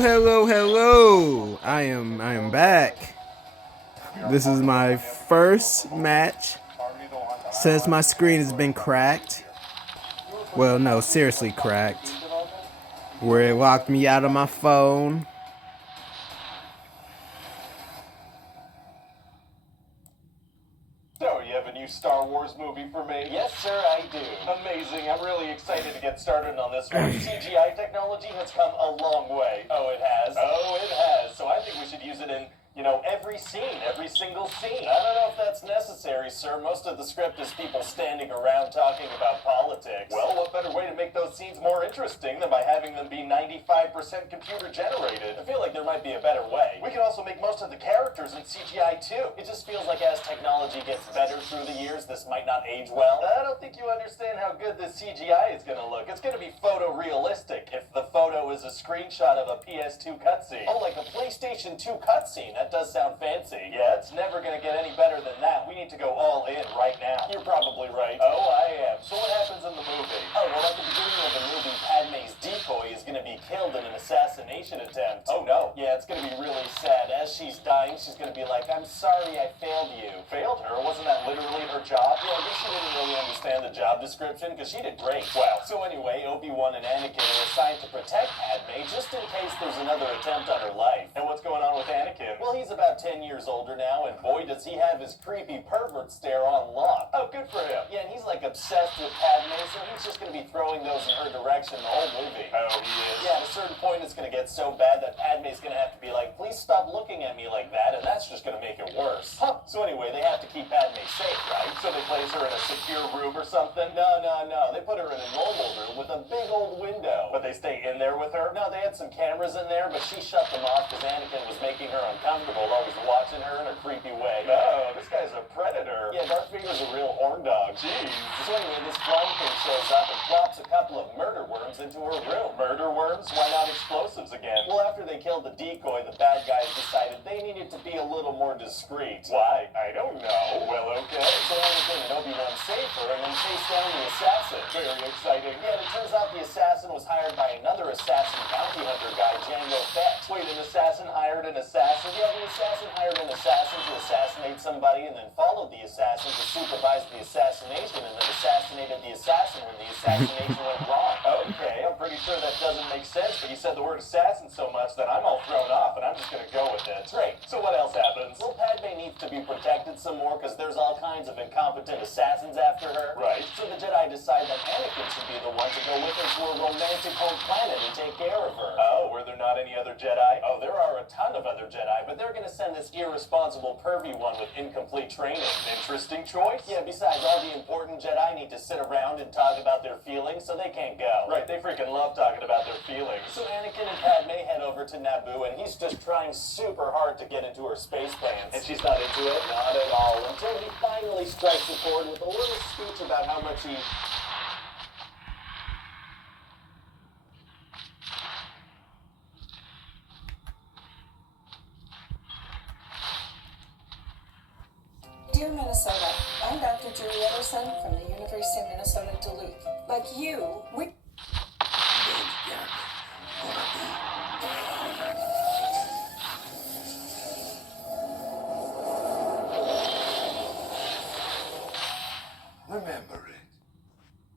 Hello. I am back. This is my first match since my screen has been cracked. Well, no, seriously cracked. Where it locked me out of my phone. So, you have a new Star Wars movie for me? Yes, sir, I do. Amazing. I'm really excited to get started on this one. CGI technology has come a long way. Oh, it has? Oh, it has. So I think we should use it in, every scene, every single scene. I don't know if that's necessary, sir. Most of the script is people standing around talking about politics. Well, what better way to make those scenes more interesting than by having them be 95% computer generated? I feel like there might be a better way. We can also make most of the characters in CGI too. It just feels like as technology gets better through the years, this might not age well. I don't think you understand how good this CGI is going to look. It's going to be photorealistic if the photo is a screenshot of a PS2 cutscene. Oh, like a PlayStation 2 cutscene. That does sound fancy. Yeah, it's never going to get any better than that. We need to go all in right now. You're probably right. Oh, I am. So what happens in the movie? Oh, well, at the beginning of the movie, Padme's decoy is going to be killed in an assassination attempt. Oh, no. Yeah, it's going to be really sad. As she's dying, she's going to be like, I'm sorry I failed you. Failed her? Wasn't that literally her job? Yeah, I guess she didn't really understand the job description, because she did great. Well, so anyway, Obi-Wan and Anakin are assigned to protect Padme, just in case there's another attempt on her life. and what's going on with Anakin? Well, he's about 10 years older now, and boy, does he have his creepy pervert stare on lock. Oh, good for him. Yeah, and he's like obsessed with Padme, so he's just going to be throwing those in her direction the whole movie. Oh, he is? Yeah, at a certain point, it's going to get so bad that Padme's going to have to be like, please stop looking at me like that, and that's just going to make it worse. Huh. So anyway, they have to keep Padme safe, right? So they place her in a secure room or something? No. They put her in a normal room with a big old window. But they stay in there with her? No, they had some cameras in there, but she shut them off because Anakin was making her uncomfortable, always watching her in a creepy way. Oh, this guy's a predator. Yeah, Darth Vader's a real horn dog. Jeez. So anyway, this flying thing shows up and drops a couple of murder worms into her room. Murder worms? Why not explosives again? Well, after they killed the decoy, the bad guys decided they needed to be a little more discreet. Why? I don't know. Well, okay. So Anakin and Obi-Wan save her and then chase down the assassin. Very exciting. Yeah, and it turns out the assassin was hired by another assassin bounty hunter guy, Django Fett. Wait, an assassin hired an assassin? Yeah, the assassin hired an assassin to assassinate somebody and then followed the assassin to supervise the assassination and then assassinated the assassin when the assassination went wrong. Okay, I'm pretty sure that doesn't make sense, but you said the word assassin so much that I'm all thrown off and I'm just gonna go with it. Great. So what else happens? Well, Padme needs to be protected some more because there's all kinds of incompetent assassins after her. Right. So the Jedi decide that Anakin should be the one to go with her to a romantic home planet and take care of her. Oh, were there not any other Jedi? Oh, there are a ton of other Jedi, but they're going to send this irresponsible, pervy one with incomplete training. Interesting choice. Yeah, besides, all the important Jedi need to sit around and talk about their feelings, so they can't go. Right, they freaking love talking about their feelings. So Anakin and Padme head over to Naboo, and he's just trying super hard to get into her space pants. And she's not into it? Not at all, until he finally strikes a chord with a little speech about how much he... Dear Minnesota, I'm Dr. Julie Ederson from the University of Minnesota Duluth. Like you, we... Remember it.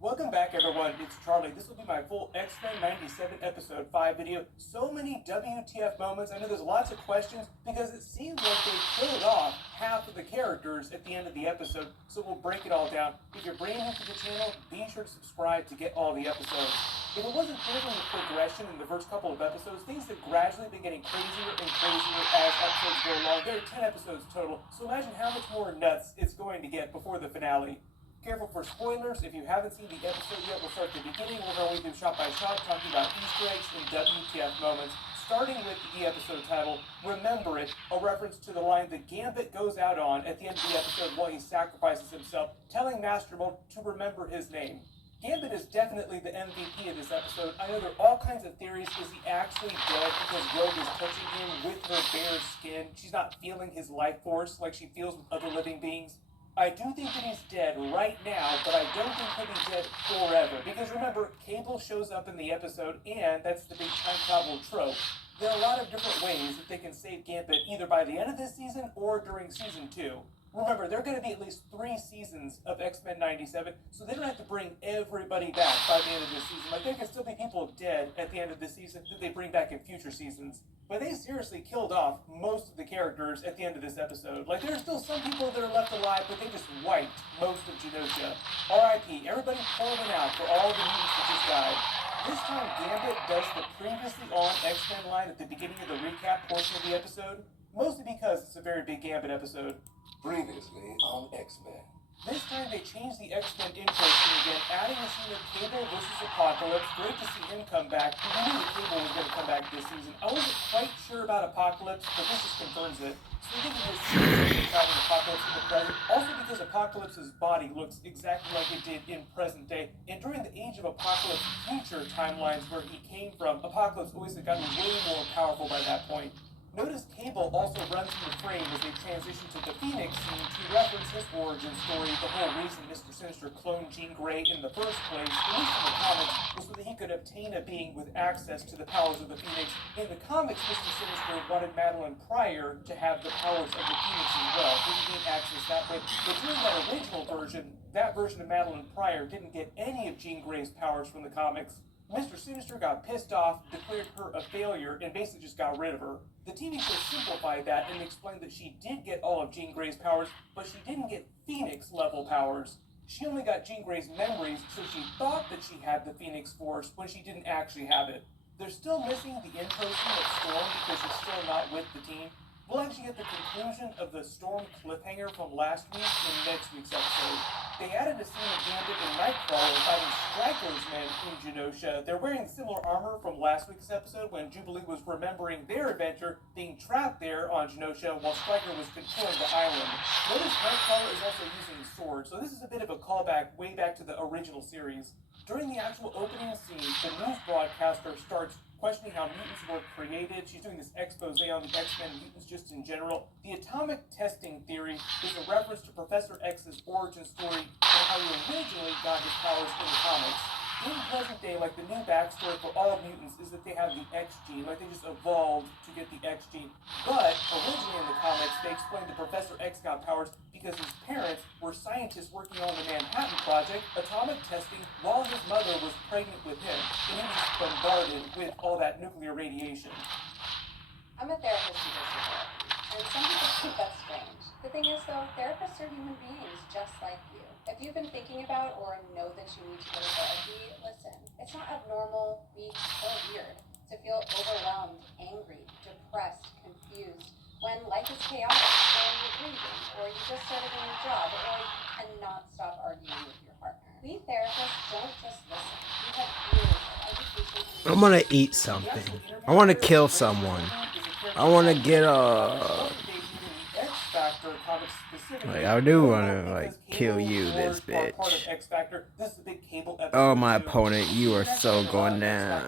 Welcome back, everyone. It's Charlie. This will be my full X-Men 97 episode 5 video. So many WTF moments. I know there's lots of questions because it seems like they killed off half of the characters at the end of the episode. So we'll break it all down. If you're brand new to the channel, be sure to subscribe to get all the episodes. If it wasn't clear from the progression in the first couple of episodes, things have gradually been getting crazier and crazier as episodes go along. There are 10 episodes total, so imagine how much more nuts it's going to get before the finale. Careful for spoilers. If you haven't seen the episode yet, we'll start at the beginning. We're going to do shot by shot, talking about Easter eggs and WTF moments. Starting with the episode title, Remember It, a reference to the line that Gambit goes out on at the end of the episode while he sacrifices himself, telling Master Mold to remember his name. Gambit is definitely the MVP of this episode. I know there are all kinds of theories. Is he actually dead because Rogue is touching him with her bare skin? She's not feeling his life force like she feels with other living beings. I do think that he's dead right now, but I don't think he'll be dead forever. Because remember, Cable shows up in the episode, and that's the big time travel trope. There are a lot of different ways that they can save Gambit either by the end of this season or during season 2. Remember, there are going to be at least 3 seasons of X-Men 97, so they don't have to bring everybody back by the end of this season. Like, there can still be people dead at the end of this season that they bring back in future seasons. But they seriously killed off most of the characters at the end of this episode. Like, there are still some people that are left alive, but they just wiped most of Genosha. R.I.P. Everybody pour one out for all the mutants that just died. This time, Gambit does the previously on X-Men line at the beginning of the recap portion of the episode, mostly because it's a very big Gambit episode. Previously on X-Men. This time they changed the X-Men intro scene again, adding a scene of Cable versus Apocalypse. Great to see him come back. We knew that Cable was going to come back this season. I wasn't quite sure about Apocalypse, but this just confirms it. So we get this scene having Apocalypse in the present, also because Apocalypse's body looks exactly like it did in present day. And during the Age of Apocalypse future timelines where he came from, Apocalypse always had gotten way more powerful by that point. Notice Cable also runs in the frame as they transition to the Phoenix scene to reference his origin story. The whole reason Mr. Sinister cloned Jean Grey in the first place, at least in the comics, was so that he could obtain a being with access to the powers of the Phoenix. In the comics, Mr. Sinister wanted Madeline Pryor to have the powers of the Phoenix as well, didn't gain access that way. But during that original version, that version of Madeline Pryor didn't get any of Jean Grey's powers from the comics. Mr. Sinister got pissed off, declared her a failure, and basically just got rid of her. The TV show simplified that and explained that she did get all of Jean Grey's powers, but she didn't get Phoenix-level powers. She only got Jean Grey's memories, so she thought that she had the Phoenix Force when she didn't actually have it. They're still missing the intro scene of Storm because she's still not with the team. We'll actually get the conclusion of the Storm cliffhanger from last week in next week's episode. They added a scene of Gambit and Nightcrawler fighting Stryker's men in Genosha. They're wearing similar armor from last week's episode when Jubilee was remembering their adventure being trapped there on Genosha while Stryker was controlling the island. Notice Nightcrawler is also using a sword, so this is a bit of a callback way back to the original series. During the actual opening scene, the news broadcaster starts questioning how mutants were created. She's doing this expose on the X-Men mutants just in general. The atomic testing theory is a reference to Professor X's origin story and how he originally got his powers in the comics. In present day, like the new backstory for all mutants is that they have the X gene, like they just evolved to get the X gene. But originally in the comics, they explained that Professor X got powers because his parents were scientists working on the Manhattan Project, atomic testing, while his mother was pregnant with him, and he was bombarded with all that nuclear radiation. I'm a therapist who does therapy, and some people think that's strange. The thing is, though, therapists are human beings just like you. If you've been thinking about or know that you need to go to therapy, listen. It's not abnormal, weak, or weird to feel overwhelmed, angry, depressed, confused, when life is chaotic, or you're grieving, or you just started a new job, or you cannot stop arguing with your partner. We therapists don't just listen. We have years of education. I want to eat something. I want to kill someone. I want to get like, I do want to, like, kill you, this bitch. Oh, my opponent, you are so going down.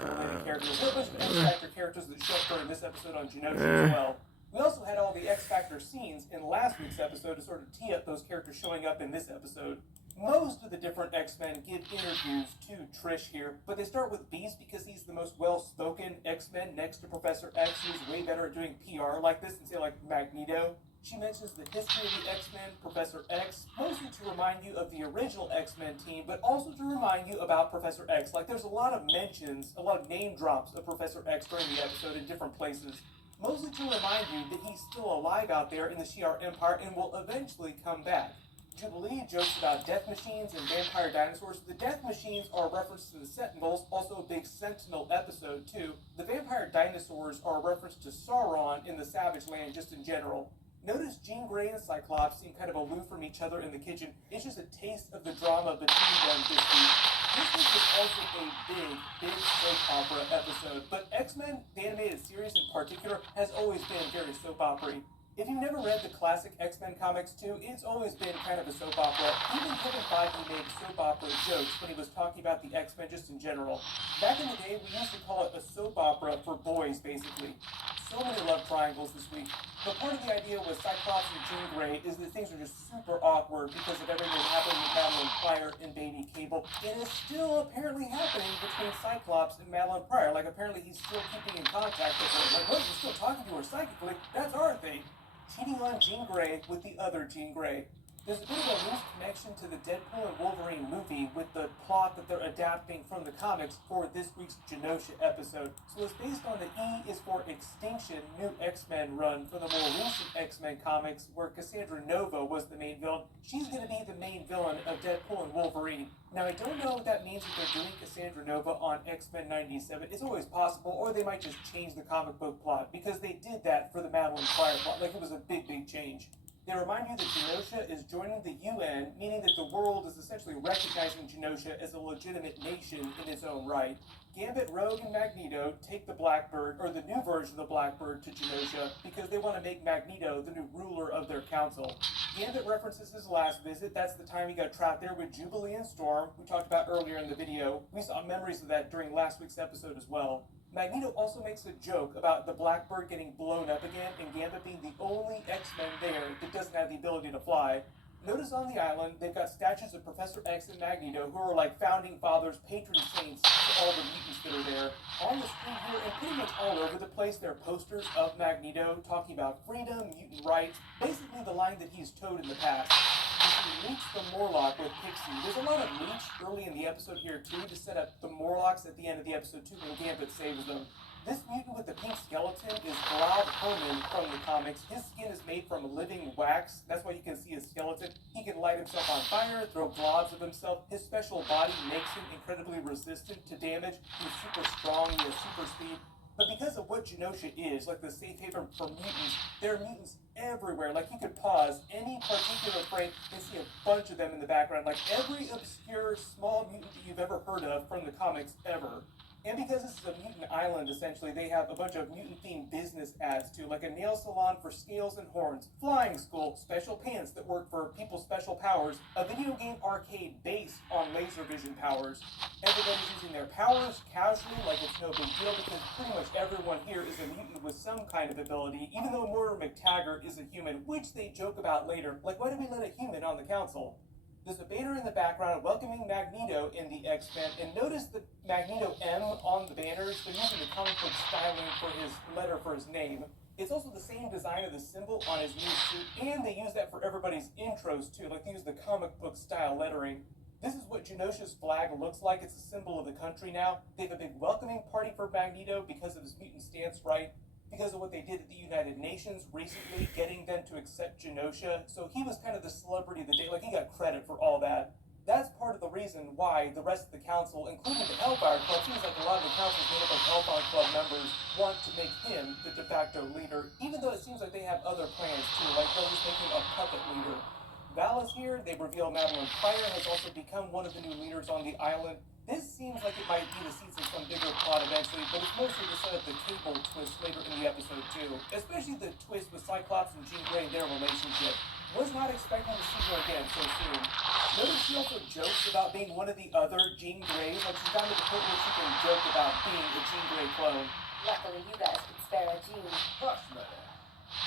We also had all the X Factor scenes in last week's episode to sort of tee up those characters showing up in this episode. Most of the different X-Men give interviews to Trish here, but they start with Beast because he's the most well-spoken X-Men next to Professor X, who's way better at doing PR like this than, say, like Magneto. She mentions the history of the X-Men, Professor X, mostly to remind you of the original X-Men team, but also to remind you about Professor X. Like, there's a lot of mentions, a lot of name drops of Professor X during the episode in different places. Mostly to remind you that he's still alive out there in the Shi'ar Empire and will eventually come back. Jubilee jokes about death machines and vampire dinosaurs. The death machines are a reference to the Sentinels, also a big Sentinel episode too. The vampire dinosaurs are a reference to Sauron in the Savage Land just in general. Notice Jean Grey and Cyclops seem kind of aloof from each other in the kitchen. It's just a taste of the drama between them this week. This week was also a big soap opera episode, but X-Men, the animated series in particular, has always been very soap opera-y. If you've never read the classic X-Men comics too, it's always been kind of a soap opera. Even Kevin Feige made soap opera jokes when he was talking about the X-Men just in general. Back in the day, we used to call it a soap opera for boys, basically. so many love triangles this week. But part of the idea with Cyclops and Jean Grey is that things are just super awkward because of everything happening with Madeline Pryor and Baby Cable. It is still apparently happening between Cyclops and Madeline Pryor. Like, apparently he's still keeping in contact with her. Like, what, you're still talking to her psychically? That's our thing. Cheating on Jean Grey with the other Jean Grey. There's a bit of a loose connection to the Deadpool and Wolverine movie with the plot that they're adapting from the comics for this week's Genosha episode. So it's based on the E is for Extinction New X-Men run from the more recent X-Men comics where Cassandra Nova was the main villain. She's going to be the main villain of Deadpool and Wolverine. Now, I don't know if that means that they're doing Cassandra Nova on X-Men 97. It's always possible, or they might just change the comic book plot because they did that for the Madeline Pryor plot. Like, it was a big, big change. They remind you that Genosha is joining the UN, meaning that the world is essentially recognizing Genosha as a legitimate nation in its own right. Gambit, Rogue, and Magneto take the Blackbird, or the new version of the Blackbird, to Genosha because they want to make Magneto the new ruler of their council. Gambit references his last visit. That's the time he got trapped there with Jubilee and Storm, we talked about earlier in the video. We saw memories of that during last week's episode as well. Magneto also makes a joke about the Blackbird getting blown up again and Gambit being the only X-Men there that doesn't have the ability to fly. Notice on the island, they've got statues of Professor X and Magneto, who are like founding fathers, patron saints to all the mutants that are there. On the screen here, and pretty much all over the place, there are posters of Magneto talking about freedom, mutant rights, basically the line that he's towed in the past. He meets the Morlock with Pixie. There's a lot of reach early in the episode here, too, to set up the Morlocks at the end of the episode, too, when Gambit saves them. This mutant with the pink skeleton is Ground Herman from the comics. His skin is made from living wax. That's why you can see his skeleton. He can light himself on fire, throw globs of himself. His special body makes him incredibly resistant to damage. He's super strong, he has super speed. But because of what Genosha is, like the safe haven for mutants, there are mutants everywhere. Like, you could pause any particular frame and see a bunch of them in the background. Like every obscure small mutant that you've ever heard of from the comics ever. And because this is a mutant island, essentially, they have a bunch of mutant-themed business ads, too, like a nail salon for scales and horns, flying school, special pants that work for people's special powers, a video game arcade based on laser vision powers. Everybody's using their powers casually, like it's no big deal, because pretty much everyone here is a mutant with some kind of ability, even though Moira McTaggart is a human, which they joke about later. Like, why do we let a human on the council? There's a banner in the background welcoming Magneto in the X-Men, and notice the Magneto M on the banners. They're using the comic book styling for his letter for his name. It's also the same design of the symbol on his new suit, and they use that for everybody's intros too, like they use the comic book style lettering. This is what Genosha's flag looks like. It's a symbol of the country now. They have a big welcoming party for Magneto because of his mutant stance, right? Because of what they did at the United Nations recently, getting them to accept Genosha. So he was kind of the celebrity of the day. Like, he got credit for all that. That's part of the reason why the rest of the council, including the Hellfire Club, seems like a lot of the council's made up of Hellfire Club members, want to make him the de facto leader, even though it seems like they have other plans too, like they'll just make him a puppet leader. Val is here. They reveal Madeline Pryor has also become one of the new leaders on the island. This seems like it might be the seeds of some bigger plot eventually, but it's mostly to set up the Cable twist later in the episode too. Especially the twist with Cyclops and Jean Grey and their relationship. Was not expecting to see her again so soon. Notice she also jokes about being one of the other Jean Greys. Like, she's down to the point where she can joke about being a Jean Grey clone. Luckily, you guys could spare a gene. Hush, man.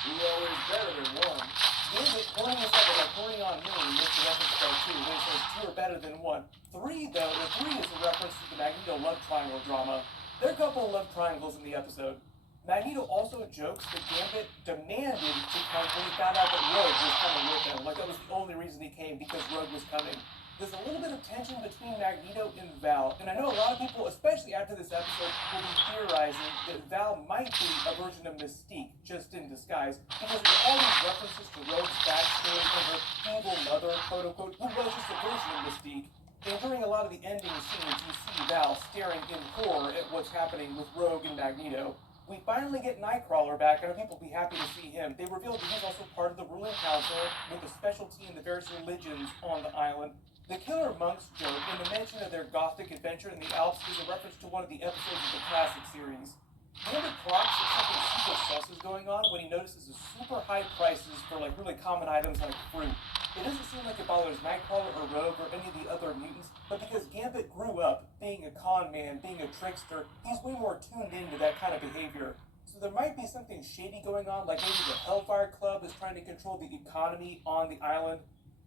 We always better than one. Gambit pointing us up like pointing on me makes a reference to two. When it says two are better than one. Three, though, the three is a reference to the Magneto love triangle drama. There are a couple of love triangles in the episode. Magneto also jokes that Gambit demanded to come when he found out that Rogue was coming with him. Like, that was the only reason he came, because Rogue was coming. There's a little bit of tension between Magneto and Val, and I know a lot of people, especially after this episode, will be theorizing that Val might be a version of Mystique, just in disguise, because there are all these references to Rogue's backstory and her evil mother, quote-unquote, who was just a version of Mystique. And during a lot of the ending scenes, you see Val staring in horror at what's happening with Rogue and Magneto. We finally get Nightcrawler back, and people will be happy to see him. They revealed that he's also part of the ruling council with a specialty in the various religions on the island. The Killer Monks joke and the mention of their gothic adventure in the Alps is a reference to one of the episodes of the classic series. Gambit clocks that something super sus is going on when he notices the super high prices for like really common items like fruit. It doesn't seem like it bothers Nightcrawler or Rogue or any of the other mutants, but because Gambit grew up being a con man, being a trickster, he's way more tuned into that kind of behavior. So So there might be something shady going on, like maybe the Hellfire Club is trying to control the economy on the island.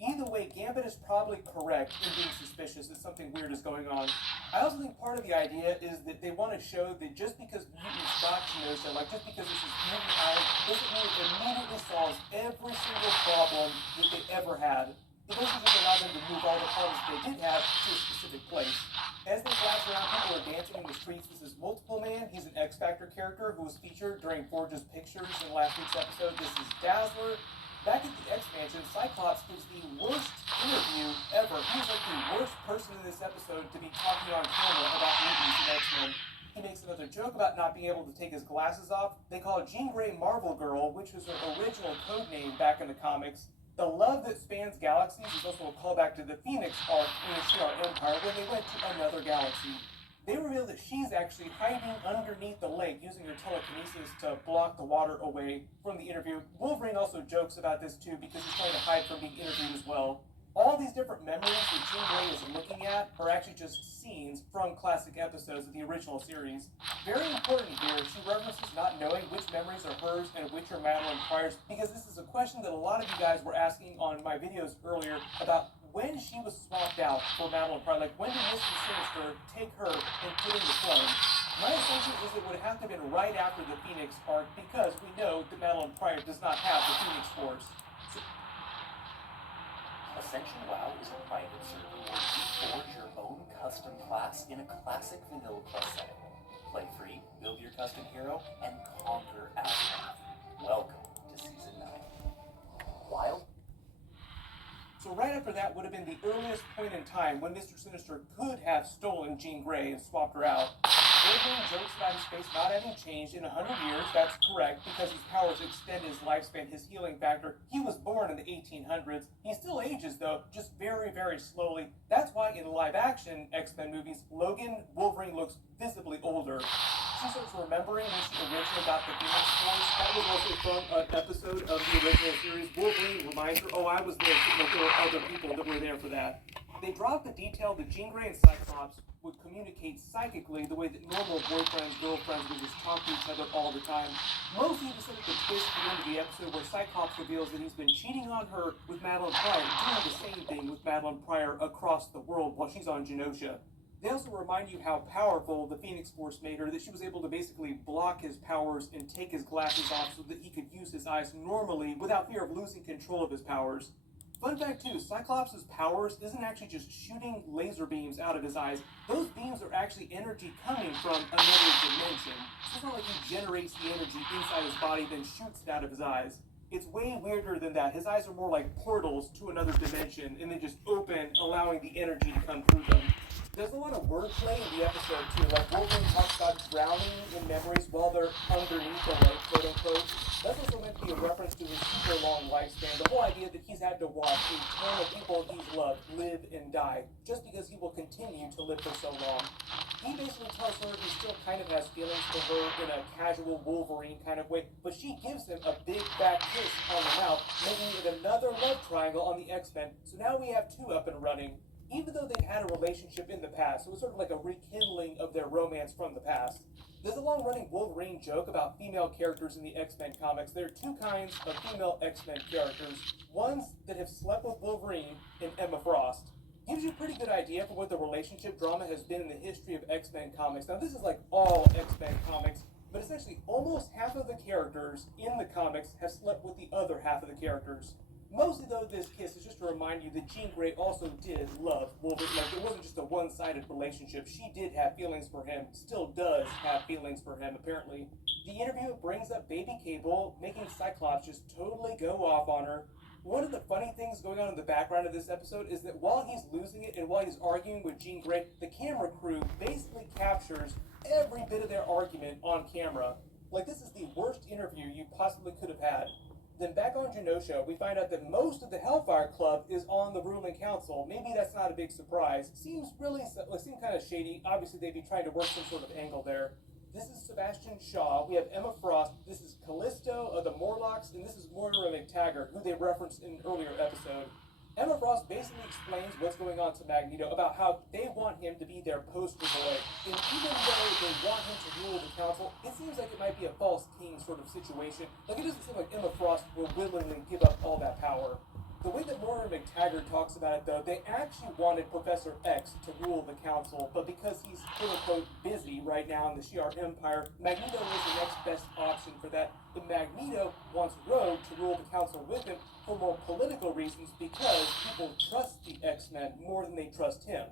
Either way, Gambit is probably correct in being suspicious that something weird is going on. I also think part of the idea is that they want to show that just because mutants got Genosha, like just because this is mutant island, doesn't mean it immediately solves every single problem that they ever had. It doesn't just allow them to move all the problems they did have to a specific place. As they flash around, people are dancing in the streets. This is Multiple Man. He's an X Factor character who was featured during Forge's Pictures in last week's episode. This is Dazzler. Back at the X Mansion, Cyclops gives the worst interview ever. He's like the worst person in this episode to be talking on camera about mutants and X-Men. He makes another joke about not being able to take his glasses off. They call her Jean Grey Marvel Girl, which was her original code name back in the comics. The love that spans galaxies is also a callback to the Phoenix arc in the Shi'ar Empire, where they went to another galaxy. They reveal that she's actually hiding underneath the lake using her telekinesis to block the water away from the interview. Wolverine also jokes about this too because he's trying to hide from being interviewed as well. All these different memories that Jean Grey is looking at are actually just scenes from classic episodes of the original series. Very important here, she references not knowing which memories are hers and which are Madeline Pryor's, because this is a question that a lot of you guys were asking on my videos earlier about when she was swapped out for Madeline Pryor. Like, when did Mr. Sinister take her and put in the clone? My assumption is it would have to have been right after the Phoenix arc, because we know that Madeline Pryor does not have the Phoenix Force. Ascension WoW is a private server where you forge your own custom class in a classic vanilla plus setting. Play free, build your custom hero, and conquer Azeroth. Welcome to Season 9. Wild? So right after that would have been the earliest point in time when Mr. Sinister could have stolen Jean Grey and swapped her out. Wolverine jokes about his face not having changed in 100 years. That's correct, because his powers extend his lifespan, his healing factor. He was born in the 1800s. He still ages, though, just very, very slowly. That's why in live-action X-Men movies, Logan, Wolverine looks visibly older. She starts remembering when she originally got the Phoenix Force. That was also from an episode of the original series. Wolverine reminds her, oh, I was there, but there were other people that were there for that. They dropped the detail that Jean Grey and Cyclops would communicate psychically the way that normal boyfriends, girlfriends would just talk to each other all the time. Mostly to set up the twist at the end of the episode where Cyclops reveals that he's been cheating on her with Madeline Pryor, doing the same thing with Madeline Pryor across the world while she's on Genosha. They also remind you how powerful the Phoenix Force made her, that she was able to basically block his powers and take his glasses off so that he could use his eyes normally without fear of losing control of his powers. Fun fact too, Cyclops' powers isn't actually just shooting laser beams out of his eyes. Those beams are actually energy coming from another dimension. So it's not like he generates the energy inside his body then shoots it out of his eyes. It's way weirder than that. His eyes are more like portals to another dimension and they just open, allowing the energy to come through them. There's a lot of wordplay in the episode too, like Wolverine talks about drowning in memories while they're underneath the lake, quote unquote. That's also meant to be a reference to his super long lifespan. The whole idea that he's had to watch a ton of people he's loved live and die, just because he will continue to live for so long. He basically tells her he still kind of has feelings for her in a casual Wolverine kind of way, but she gives him a big fat kiss on the mouth, making it another love triangle on the X-Men. So now we have two up and running. Even though they had a relationship in the past, it was sort of like a rekindling of their romance from the past. There's a long-running Wolverine joke about female characters in the X-Men comics. There are two kinds of female X-Men characters. Ones that have slept with Wolverine and Emma Frost. Gives you a pretty good idea for what the relationship drama has been in the history of X-Men comics. Now this is like all X-Men comics, but essentially almost half of the characters in the comics have slept with the other half of the characters. Mostly, though, this kiss is just to remind you that Jean Grey also did love Wolverine. Like, it wasn't just a one-sided relationship. She did have feelings for him, still does have feelings for him, apparently. The interview brings up Baby Cable, making Cyclops just totally go off on her. One of the funny things going on in the background of this episode is that while he's losing it and while he's arguing with Jean Grey, the camera crew basically captures every bit of their argument on camera. Like, this is the worst interview you possibly could have had. Then back on Genosha, we find out that most of the Hellfire Club is on the ruling council. Maybe that's not a big surprise. Seems kind of shady. Obviously, they'd be trying to work some sort of angle there. This is Sebastian Shaw. We have Emma Frost. This is Callisto of the Morlocks, and this is Moira McTaggart, who they referenced in an earlier episode. Emma Frost basically explains what's going on to Magneto about how they want him to be their poster boy. And even though they want him to rule the council, it seems like it might be a false king sort of situation. Like, it doesn't seem like Emma Frost will willingly give up all that power. The way that Moira McTaggart talks about it, though, they actually wanted Professor X to rule the council, but because he's quote-unquote busy right now in the Shi'ar Empire, Magneto was the next best option for that. And Magneto wants Rogue to rule the council with him for more political reasons because people trust the X-Men more than they trust him.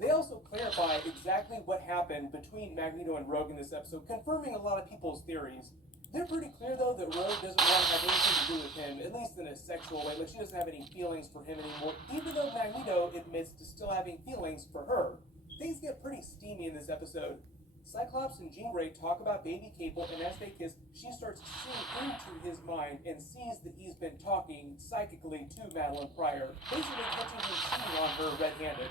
They also clarify exactly what happened between Magneto and Rogue in this episode, confirming a lot of people's theories. They're pretty clear, though, that Rogue doesn't want to have anything to do with him, at least in a sexual way. Like, she doesn't have any feelings for him anymore, even though Magneto admits to still having feelings for her. Things get pretty steamy in this episode. Cyclops and Jean Grey talk about baby Cable, and as they kiss, she starts seeing into his mind and sees that he's been talking psychically to Madeline Pryor, basically catching him cheating on her red-handed.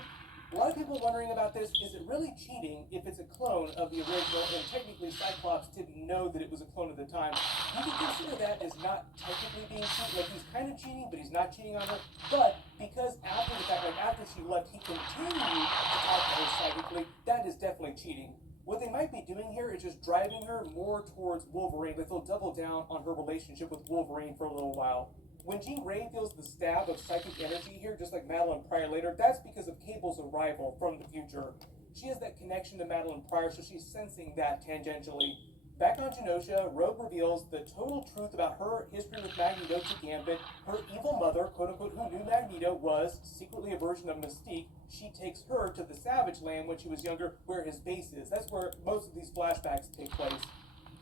A lot of people wondering about this. Is it really cheating if it's a clone of the original, and technically Cyclops didn't know that it was a clone at the time? You can consider that as not technically being cheating. Like, he's kind of cheating, but he's not cheating on her. But because after the fact, like after she left, he continued to talk to her psychically, that is definitely cheating. What they might be doing here is just driving her more towards Wolverine. Like, they'll double down on her relationship with Wolverine for a little while. When Jean Grey feels the stab of psychic energy here, just like Madeline Pryor later, that's because of Cable's arrival from the future. She has that connection to Madeline Pryor, so she's sensing that tangentially. Back on Genosha, Rogue reveals the total truth about her history with Magneto to Gambit. Her evil mother, quote-unquote, who knew Magneto, was secretly a version of Mystique. She takes her to the Savage Land when she was younger, where his base is. That's where most of these flashbacks take place.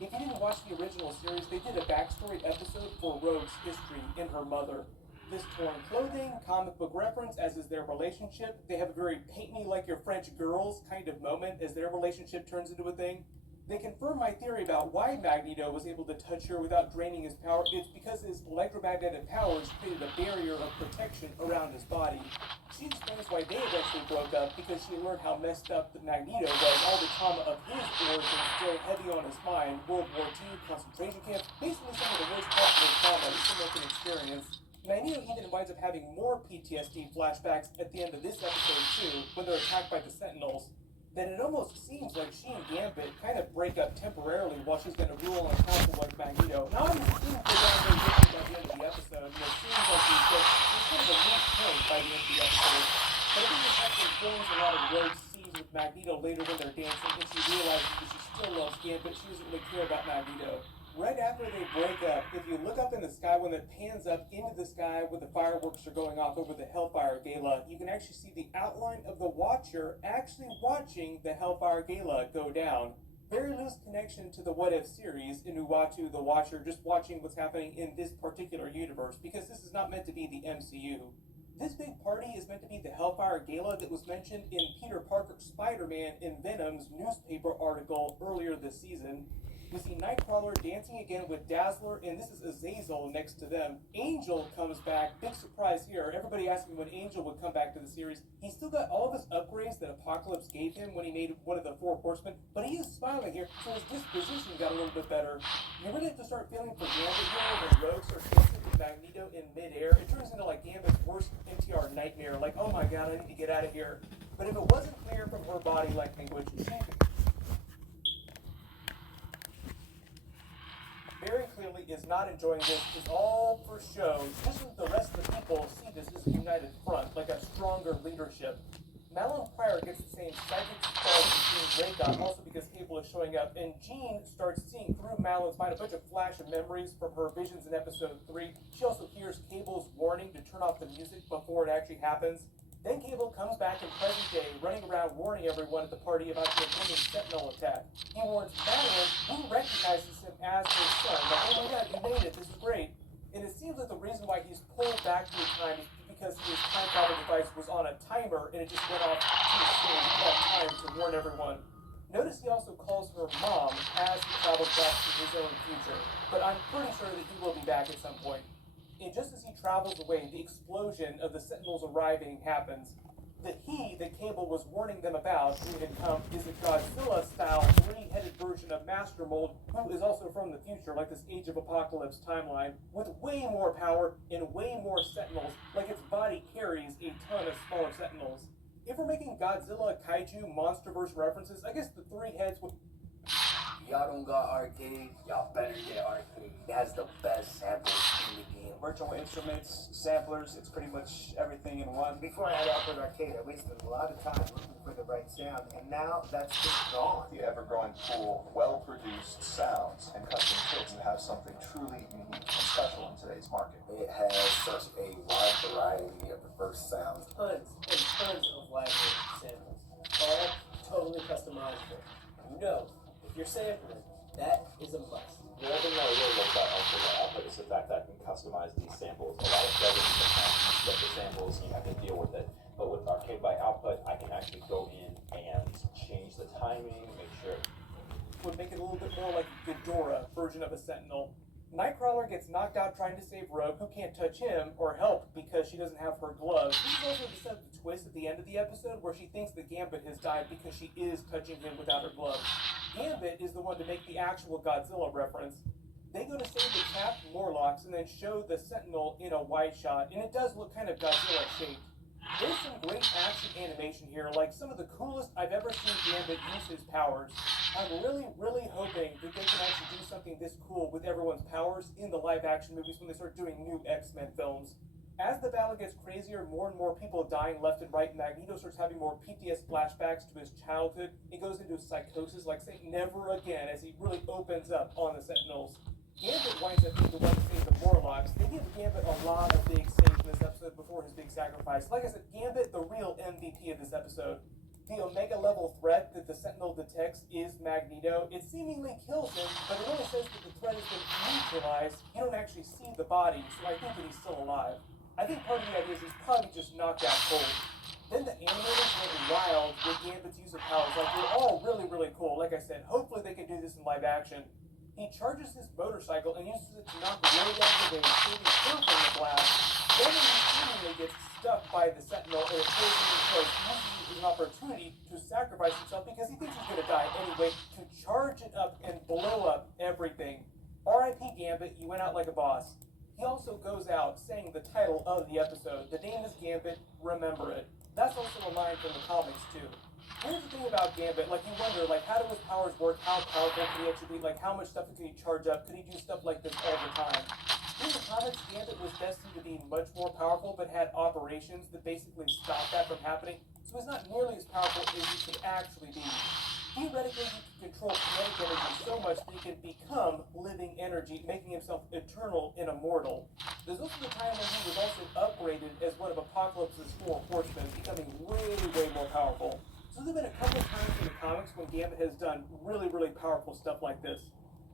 If you didn't watch the original series, they did a backstory episode for Rogue's history in her mother. This torn clothing, comic book reference, as is their relationship. They have a very paint me like your French girls kind of moment as their relationship turns into a thing. They confirm my theory about why Magneto was able to touch her without draining his power. It's because his electromagnetic powers created a barrier of protection around his body. She explains why they eventually broke up, because she learned how messed up that Magneto was, all the trauma of his origin still heavy on his mind, World War II, concentration camps, basically some of the worst possible trauma that someone can experience. Magneto even winds up having more PTSD flashbacks at the end of this episode too, when they're attacked by the Sentinels. Then it almost seems like she and Gambit kind of break up temporarily while she's going to rule on council like Magneto. Now, obviously, things go down very different by the end of the episode, and it seems like there's kind of a weak point by the end of the episode. But I think this actually informs a lot of Rogue's scenes with Magneto later when they're dancing, and she realizes that she still loves Gambit. She doesn't really care about Magneto. Right after they break up, if you look up in the sky, when it pans up into the sky where the fireworks are going off over the Hellfire Gala, you can actually see the outline of the Watcher actually watching the Hellfire Gala go down. Very loose connection to the What If series in Uatu, the Watcher, just watching what's happening in this particular universe, because this is not meant to be the MCU. This big party is meant to be the Hellfire Gala that was mentioned in Peter Parker's Spider-Man in Venom's newspaper article earlier this season. We see Nightcrawler dancing again with Dazzler, and this is Azazel next to them. Angel comes back. Big surprise here. Everybody asked me when Angel would come back to the series. He's still got all of his upgrades that Apocalypse gave him when he made one of the Four Horsemen, but he is smiling here, so his disposition got a little bit better. You really have to start feeling for Gambit here when Rogue starts dancing with Magneto in midair. It turns into like Gambit's worst NTR nightmare. Like, oh my god, I need to get out of here. But if it wasn't clear from her body language, she very clearly is not enjoying this, is all for show, just so the rest of the people see this as a united front, like a stronger leadership. Madeline Pryor gets the same psychic spell that Jean Grey got, also because Cable is showing up, and Jean starts seeing through Madeline's mind a bunch of flash of memories from her visions in episode 3. She also hears Cable's warning to turn off the music before it actually happens. Then Cable comes back in present day, running around warning everyone at the party about the impending Sentinel attack. He warns Madeline, who recognizes him as her son, that, oh my god, you made it, this is great. And it seems like the reason why he's pulled back through time is because his time travel device was on a timer and it just went off too soon. He had time to warn everyone. Notice he also calls her mom as he travels back to his own future. But I'm pretty sure that he will be back at some point. And just as he travels away, the explosion of the Sentinels arriving happens. The he that Cable was warning them about who had come is a Godzilla-style three-headed version of Master Mold, who is also from the future, like this Age of Apocalypse timeline, with way more power and way more Sentinels, like its body carries a ton of smaller Sentinels. If we're making Godzilla, Kaiju, Monsterverse references, I guess the three heads would... Y'all don't got arcade, y'all better get arcade. It has the best samples in the game. Virtual instruments, samplers, it's pretty much everything in one. Before I had Output Arcade, I wasted a lot of time looking for the right sound, and now that's just gone. The ever-growing pool of well-produced sounds and custom kits that have something truly unique and special in today's market. It has such a wide variety of diverse sounds. Tons and tons of library samples, all totally customizable. You know, if you're sampling, that is a must. The other thing that I really like about Ultimate Output is the fact that I can customize these samples. A lot of plugins sometimes you set the samples and you have to deal with it. But with Arcade by Output, I can actually go in and change the timing, make sure. Would make it a little bit more like a Ghidorah version of a Sentinel. Nightcrawler gets knocked out trying to save Rogue, who can't touch him or help because she doesn't have her gloves. This is also the set of the twist at the end of the episode where she thinks that Gambit has died because she is touching him without her gloves. Gambit is the one to make the actual Godzilla reference. They go to save the trapped Morlocks and then show the Sentinel in a wide shot, and it does look kind of Godzilla-shaped. There's some great action animation here, like some of the coolest I've ever seen Gambit use his powers. I'm really hoping that they can actually do something this cool with everyone's powers in the live-action movies when they start doing new X-Men films. As the battle gets crazier, more and more people dying left and right, Magneto starts having more PTS flashbacks to his childhood. He goes into psychosis, like saying never again, as he really opens up on the Sentinels. Gambit winds up being the one to save the Morlocks. They give Gambit a lot of big saves in this episode before his big sacrifice. Like I said, Gambit, the real MVP of this episode. The Omega level threat that the Sentinel detects is Magneto. It seemingly kills him, but it only says that the threat has been neutralized. You don't actually see the body, so I think that he's still alive. I think part of the idea is he's probably just knocked out cold. Then the animators went wild with Gambit's use of powers. Like, they're all really cool. Like I said, hopefully they can do this in live action. He charges his motorcycle and uses it to knock way down the range, shooting her from the blast. Then he seemingly gets stuck by the Sentinel and is forced him close. He uses it as an opportunity to sacrifice himself because he thinks he's going to die anyway, to charge it up and blow up everything. R.I.P. Gambit, you went out like a boss. He also goes out saying the title of the episode. The name is Gambit, remember it. That's also a line from the comics too. Here's the thing about Gambit, like you wonder, like how do his powers work, how powerful could he actually be, like how much stuff could he charge up, could he do stuff like this all the time? In the comics, Gambit was destined to be much more powerful, but had operations that basically stopped that from happening, so he's not nearly as powerful as he could actually be. Theoretically, he can control kinetic energy so much that he can become living energy, making himself eternal and immortal. There's also the time when he was also upgraded as one of Apocalypse's 4 horsemen, becoming way more powerful. So there's been a couple of times in the comics when Gambit has done really powerful stuff like this.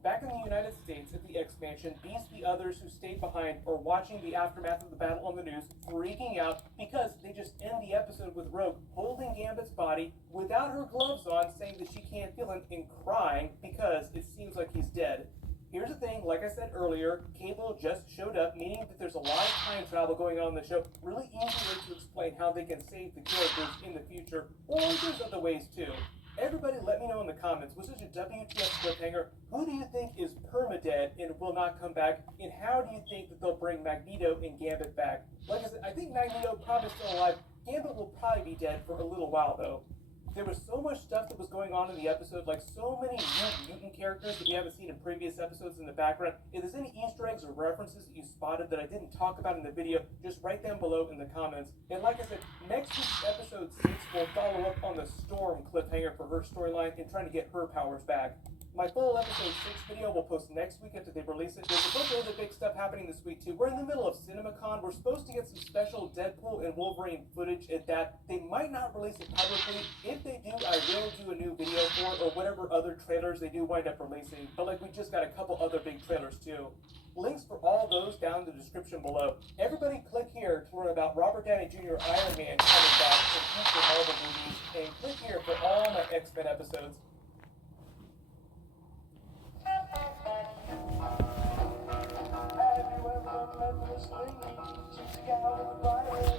Back in the United States at the X-Mansion, Beast the others who stayed behind are watching the aftermath of the battle on the news, freaking out because they just end the episode with Rogue holding Gambit's body without her gloves on, saying that she can't feel him, and crying because it seems like he's dead. Here's the thing, like I said earlier, Cable just showed up, meaning that there's a lot of time travel going on in the show. Really easy way to explain how they can save the characters in the future, or there's other ways too. Everybody let me know in the comments, was this a WTF cliffhanger? Who do you think is permadead and will not come back? And how do you think that they'll bring Magneto and Gambit back? Like I said, I think Magneto probably still alive. Gambit will probably be dead for a little while though. There was so much stuff that was going on in the episode, like so many new mutant characters that we haven't seen in previous episodes in the background. If there's any Easter eggs or references that you spotted that I didn't talk about in the video, just write them below in the comments. And like I said, next week's episode 6 will follow up on the Storm cliffhanger for her storyline and trying to get her powers back. My full episode 6 video will post next week after they release it. There's a bunch of other big stuff happening this week too. We're in the middle of CinemaCon. We're supposed to get some special Deadpool and Wolverine footage at that. They might not release it publicly. If they do, I will do a new video for it, or whatever other trailers they do wind up releasing. But like we just got a couple other big trailers too. Links for all those down in the description below. Everybody click here to learn about Robert Downey Jr. Iron Man coming back for future Marvel movies, and click here for all my X-Men episodes. Swing, she's got a fire, and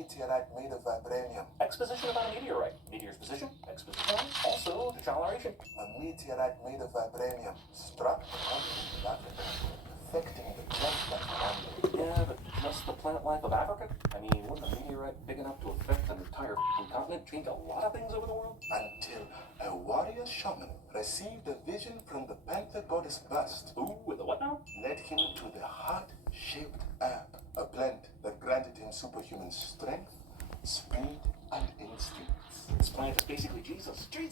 meteorite made of vibranium. Exposition about a meteorite. Meteor's position, exposition, also deceleration. A meteorite made of vibranium struck the continent of Africa, affecting the plant life around it. Yeah, but just the plant life of Africa? I mean, wouldn't a meteorite big enough to affect an entire continent change a lot of things over the world? Until a warrior shaman received a vision from the panther goddess bust. Ooh, with the what now? Led him to the heart-shaped herb, a plant that granted him superhuman strength, speed, and instincts. This plant is basically Jesus. Jesus!